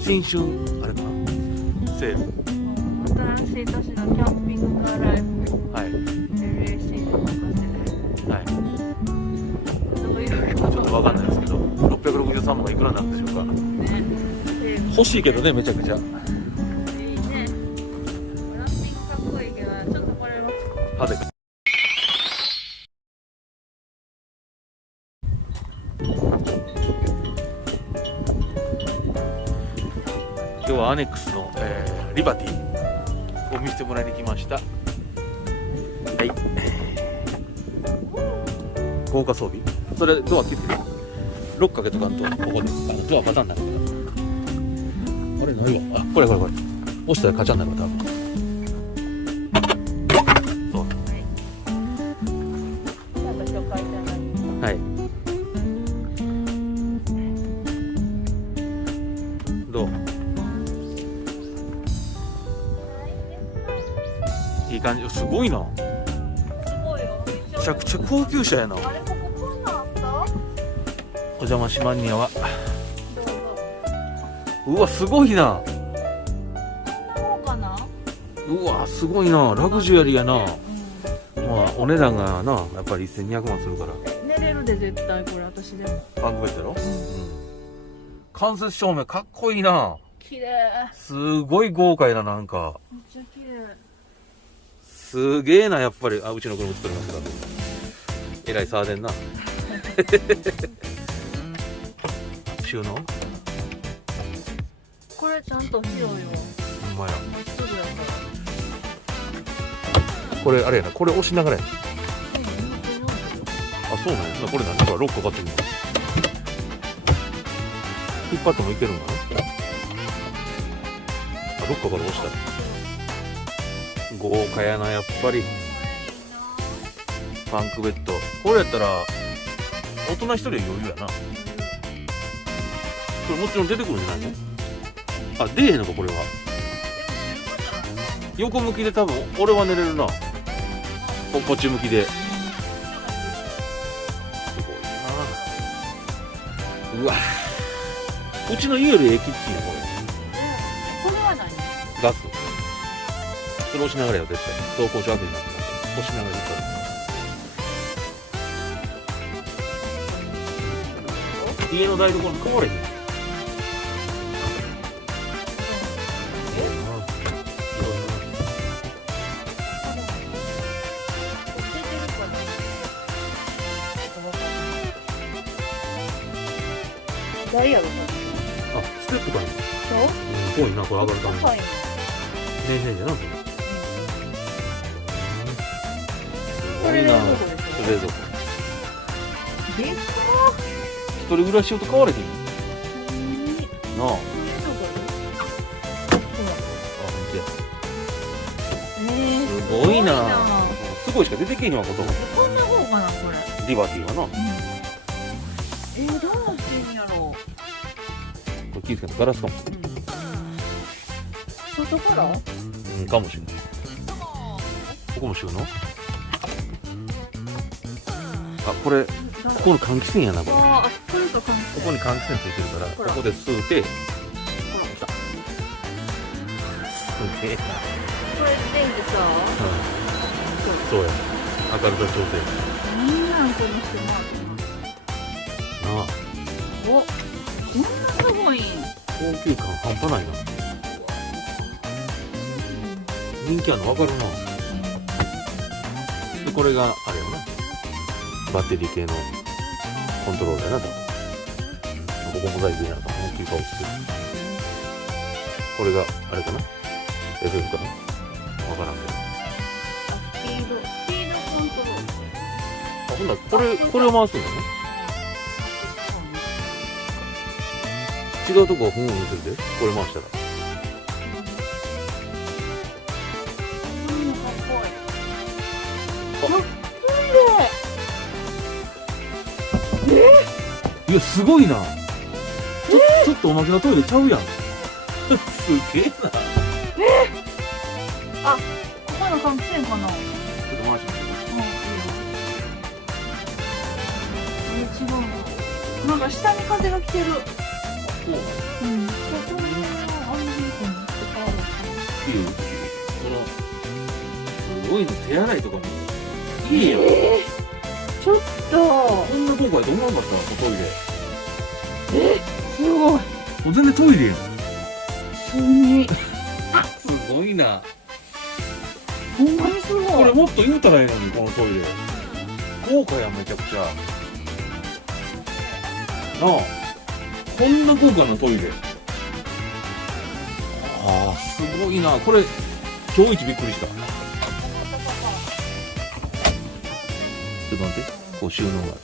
新春あれかなセール。新しい年のキャンピングカーライブはい LAC の博士ではい。どういうちょっとわかんないですけど、663万がいくらなんでしょうか。ね欲しいけどね、めちゃくちゃ。いいね。グランピングかっこいいけど、ちょっとこれは派手か。今日はアネックスの、リバティを見せてもらいに来ました。はい。豪華装備。それドア切ってる。ロックかけとかんとここでドアパターンになるから。あれないわ。あ、これ。押したらカチャンなるわ多分。そう。なんか紹介じゃない。はい。どう？いい感じ。すごいな。すごいよ。めちゃくちゃ高級車やな。あれこここんなんあった？お邪魔しまんにやわ。どうぞ。うわ、すごいな。こうかな？うわ、すごいな。ラグジュアリーやな。うまあ、お値段がな、やっぱり1200万するから。ん。寝れるで絶対これ私でも。バンクベッドやろ。間接照明かっこいいな。綺麗。すごい豪華やな、なんか。めっちゃ綺麗。すげえな、やっぱり。あ、うちの車映ってますけど。えらい騒でんな。収納これちゃんと広いよ。ほんまや。すぐやかこれ、あれやな。これ押しながらやな。ら。あ、そうなんや。これ何かロックかかってるの。引っ張ってもいけるんかな。あ、ロックから押したら。豪華やな、やっぱり。バンクベッド。これやったら、大人一人は余裕やな。これもちろん出てくるんじゃないの？あ、出えへんのか、これは。横向きで多分、俺は寝れるな。こっち向きで。すごいな。うわ。うちの家よりキッチンや、ここれは何？れ。ガス。それ押しながらよ、絶対。走行車アプリになってます。押しながら言ったら。家の台所にこぼれへん。誰やろ？あ、ステップかな。そう？ぽいな、これ上がるために。高いの。ねえねえねえな、これ。すごいな。冷蔵庫。でか一人暮らししようと変われへんよ。なあ。あ、ほんとや。すごいな。すごいしか出てけへんわ、こと。こんな方かなこれ。リバティはな。こどうなってんやろれ気ぃつけてガラスかも。外から？うん、かもしれない。ここも収納。あ、これ、ここの換気扇やな、これ。こあ、これと関係。こに換気扇ついてるから、ほらここで吸うて。すげえな。これ電気さ、そうや。明るさ調整。みんなこのしてもらってなあ。お、こんなすごいん。高級感半端ないな。人気あるの分かるな。でこれがあれやな。バッテリー系のコントロールやな、多分。ここも大事やな、大きい顔してる。これがあれかな。FF かな。分からんけど。スピードコントロール。あ、ほんならこれを回すんだね。違うとこをふんふんするで。これ回したら。いや、すごいな。ちょっとおまけのトイレちゃうやん。すげえな。あ、ここの換気扇かな。ちょっと回します。違うの。なんか下に風が来てる。こううんそこにあんまりこの使われていいよこのすごいね手洗いとかもいいよ、ちょっとこんなとこやと思わなかったトイレすごいもう全然トイレやん普通にすごいなほんまにすごいこれもっと言うたらええのにこのトイレ豪華やんめちゃくちゃなあこんな豪華なトイレああすごいなこれ今日一びっくりしたちょっと待ってこう収納があって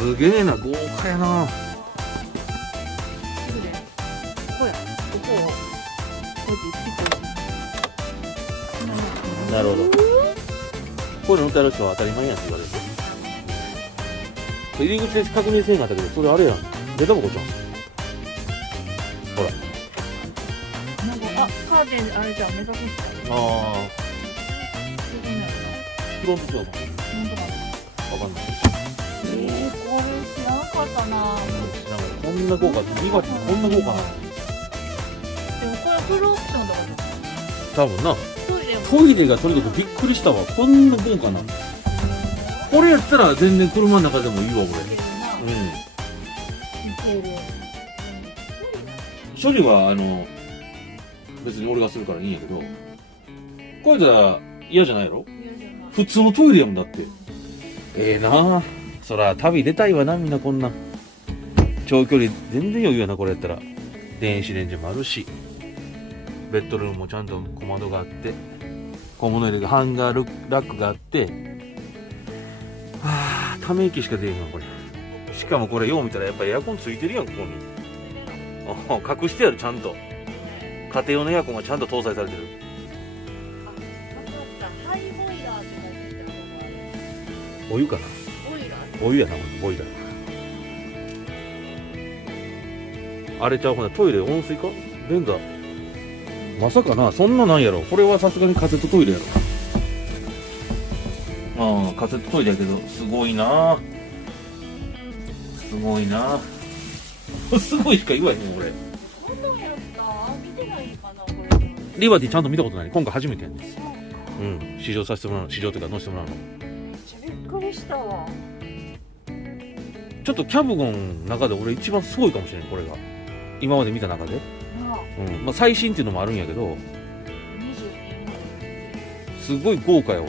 すげえな豪華やなここやここをこうやってピッとなるほどこういうの乗ってある人は当たり前やんって言われる入り口で確認せんかったけどそれあれやん出たばこちゃんほらなんかカーテンあれじゃん目隠ししたああすごいなフロントそうか本当だわかんないこれ知らなかったななんかこんな豪華リバティこんな豪華なのでもこれフルオプションだから多分なトイレもトイレがとにかくびっくりしたわこんな豪華なこれやったら全然車の中でもいいわいけるな俺いける処理は別に俺がするからいいんやけどこれじゃ嫌じゃないやろ嫌じゃない普通のトイレやもんだってええなあそら旅出たいわなみんなこんな長距離全然余裕やなこれやったら電子レンジもあるしベッドルームもちゃんと小窓があって小物入れがハンガーラックがあってはあため息しか出えへんわこれしかもこれよう見たらやっぱエアコンついてるやんここに隠してあるちゃんと家庭用のエアコンがちゃんと搭載されてるハイボイラーって書いてあるお湯かなボイラーお湯やなボイラーあれちゃうほなトイレ温水か便座まさかなそんななんやろこれはさすがにカセットトイレやろああカセットトイレやけどすごいなすごいなすごいしか言わへん俺こんなんやった見てないかなこれリバティちゃんと見たことない今回初めてやねん試乗させてもらうの試乗というか乗せてもらうのめっちゃびっくりしたわちょっとキャブゴンの中で俺一番すごいかもしれんこれが今まで見た中で、なあまあ、最新っていうのもあるんやけど20すごい豪華やわ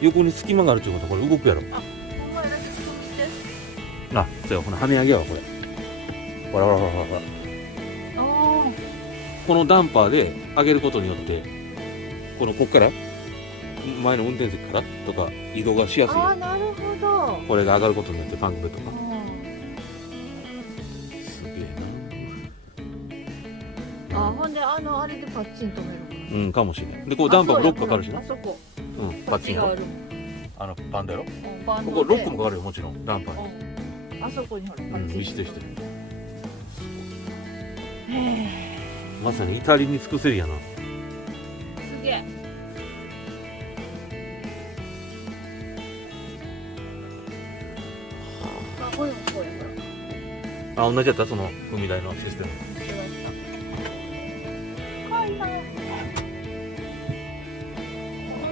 横に隙間があるっていうことはこれ動くやろあお前だけそうしてあそうやほな跳ね上げやわこれほらほらほらほらほらあこのダンパーで上げることによってこっから前の運転席からとか移動がしやすいあなるほどこれが上がることによってパンクベッドがすげえなあほんであれでパッチン止めるうんかもしれないでこうダンパーもロックかかるしなあそこパッチンやろがあるバンドやろバンドでここロックもかかるよもちろんダンパーにあそこにほらパッチンしてしてへえまさに至りに尽くせるやなすげえあこれもこれほらあ同じやったその踏み台のシステムかいな乗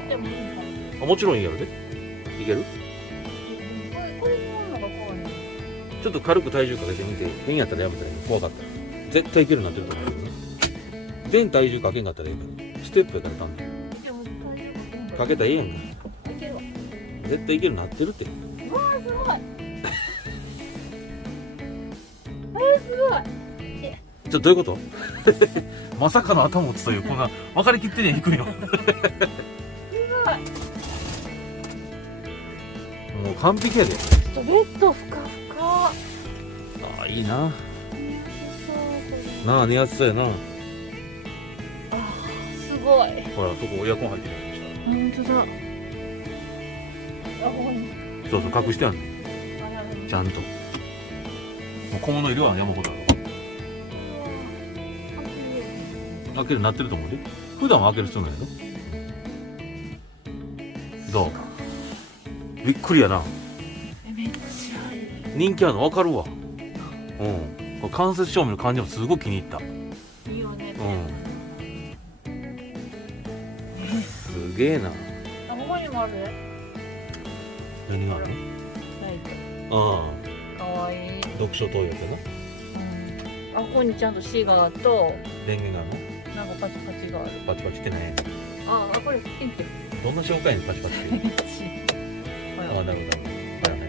ってもいいのかなあもちろんいいやろでいけるこれ乗るのが怖いなちょっと軽く体重かけてみて変やったらやめたらいい怖かったら絶対いけるようになってると思うけどね全体重かけんかったらいいからステップやから単純でも体重かけたらええやんかいけるわ絶対いけるようになってるってうわーすごいすごいちょどういうことまさかの頭打つというこんな分かりきってね低いのもう完璧やでちょっとベッドふかふかああいいなそうなあ寝やすそうやなあすごいほらそこエアコン入ってるや本当だあここにんそうそう隠してあるねちゃんともう小物いるわ山ほどある開けるなってると思うで普段は開ける必要ないのどうびっくりやなめっちゃいい人気あるの分かるわ。うん、これ間接照明の感じもすごく気に入った。いいよね。すげえな。あ、ここにもあるね。何があるの？ライあト。かわいい。あ、読書灯やつやな。あ、ここにちゃんとシガーと、電源があるの？なんかパチパチがある。パチパチってね。あ、これ、ピンク。どんな紹介にパチパチって。ああ、なるほど。はいはいは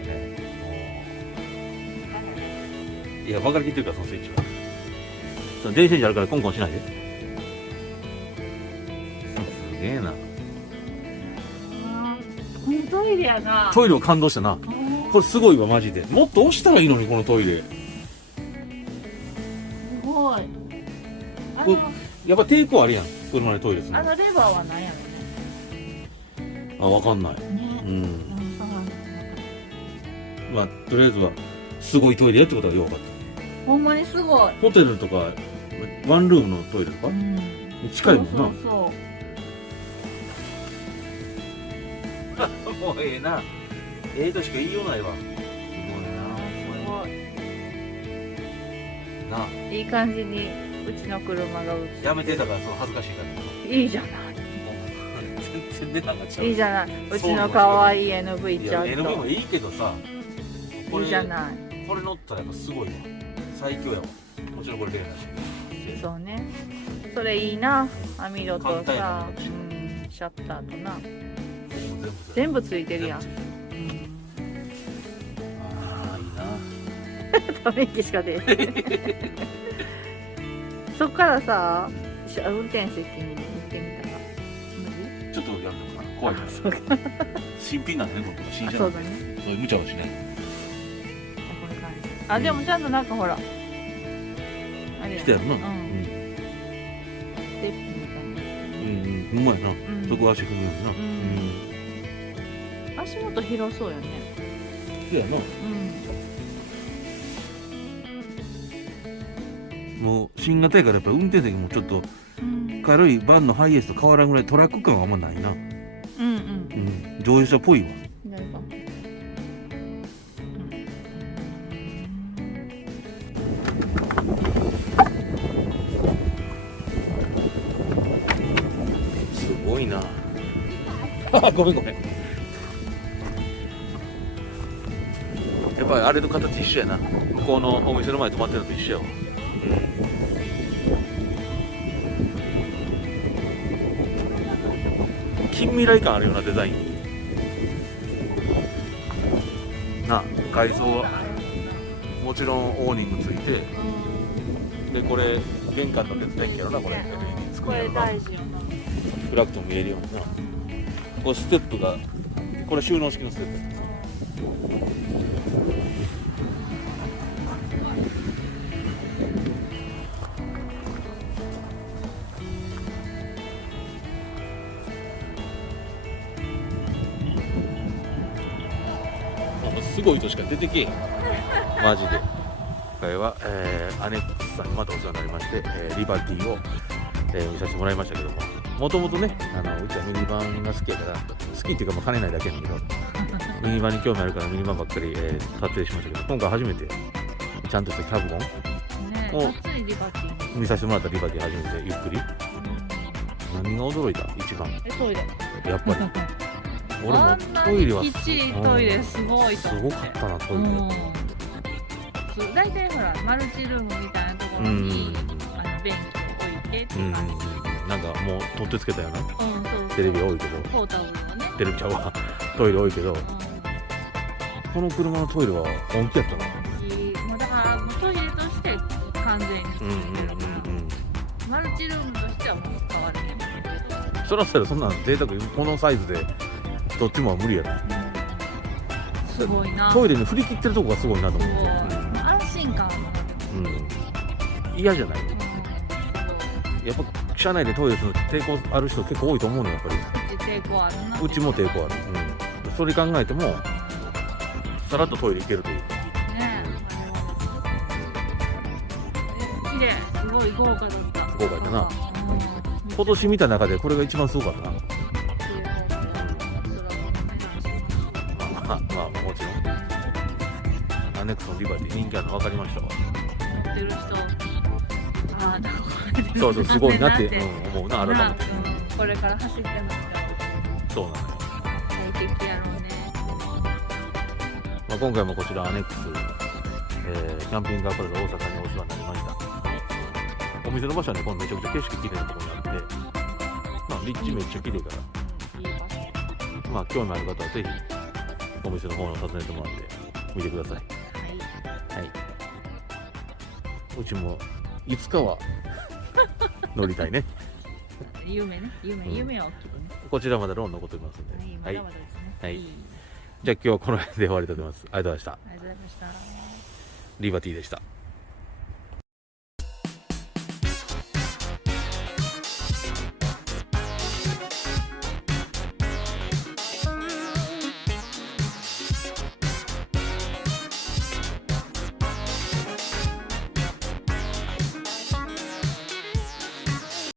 い。いや、分かりきってるから、そのスイッチは。その電子レンジあるからコンコンしないで。すげえな。このトイレやな。トイレを感動したな。これすごいわ、マジで。もっと押したらいいのに、このトイレ。すごい。こやっぱ抵抗あるやん、車でトイレするの。レバーは何やろね。あ、わかんない。ね。うん。そうなんだ。まあ、とりあえずは、すごいトイレやってことがよくわかっほんまにすごい。た。ホテルとか、ワンルームのトイレとか、近いもんな。そうそうもうええな。ええとしか言いようないわ。すそう。すなあ。ごい。いい感じにうちの車が映って。やめて、だからその恥ずかしいから。いいじゃない。全然値段が違う。いいじゃない。うちの可愛い NV いや、ちゃん NV もと。いいけどさ、いいじゃない。これ乗ったらやっぱすごいわ。最強やわ。もちろんこれレアだし。そうね。それいいな。網戸と簡単やさな、シャッターとな。全部全部ついてるやん。ああ、いいな。ため息しか出ない。そっからさ、運転席に行ってみたら。ちょっとやるのかな。怖いから。そうか。新品なんだね、これ。新あ、車なんだ。そうだね。そういう無茶はしない。こんな感じ。あ、でもちゃんとなんかほら。あれやしてやるな。うん。ステップみたいな。うん、うまいな。んそこ足踏むよな。足元広そうよね。そうやな。もう新型やからやっぱ運転席もちょっと軽いバンのハイエースと変わらんぐらいトラック感はあんまないな。乗用車っぽいわ。すごいな。ごめんごめん。やっぱりあれと形一緒やな。向こうのお店の前止まってるのと一緒やわ。近未来感あるようなデザインな。外装はもちろんオーニングついて、でこれ玄関の電気やろな。これ LED つくこれんやろな。大事よな。暗くても見えるようにな。これステップが、これ収納式のステップ。すごい人しか出てけえへんマジで。今回は、アネックスさんにまたお世話になりまして、リバティを、見させてもらいましたけども、もともとね、うちはミニバンが好きやから、好きっていうかまあ兼ねないだけなんだけど、ミニバンに興味あるからミニバンばっかり、撮影しましたけど、今回初めてちゃんとしたキャブゴンおね、熱いリバティ。見させてもらったリバティ初めてゆっくり。何が驚いた一番。トイレ。やっぱり俺もトイレはきっちりトイレすごいと思って。すごかったなトイレ。そう大体ほらマルチルームみたいなところに便器置いてっていう感じ。なんかもう取ってつけたようなそうテレビ多いけど、ポータブルのね。テレビちゃうわトイレ多いけど、この車のトイレは本気やったな。もうだからもうトイレとして完全についてるから、マルチルームとしてはもう変わるけど。そらそらそんなん贅沢このサイズでどっちもは無理やろ。すごいな。トイレに振り切ってるとこがすごいなと思って。安心感。嫌じゃない。やっぱ車内でトイレするの抵抗ある人結構多いと思うのよやっぱり。抵抗あるな。うちも抵抗ある。それ考えてもさらっとトイレ行けるという。ねえ。綺麗。すごい豪華だった。豪華やったな。今年見た中でこれが一番すごかったな。まあもちろん。ネックスのリバティ人気あるの分かりましたわ。乗ってる人、ああ、そうそう、すごいなって、うん思うな、改めて。これから走ってますよ。そうなのよ。最適やろうね。まあ、今回もこちらアネックス、キャンピングカープラザ大阪にお世話になりました。お店の場所はね、このめちゃくちゃ景色綺麗なところにあって、まあ、立地めっちゃ綺麗かいい場所。ら、まあ、興味ある方はぜひ、お店の方を訪ねてもらって見てください。はい。はい。うちも、いつかは乗りたいね。夢ね、夢は大きくね。こちらまだローン残っておりますんで。はい、まだまだですね。はいじゃあ今日はこの辺で終わりたいと思います。ありがとうございました。ありがとうございました。リバティでした。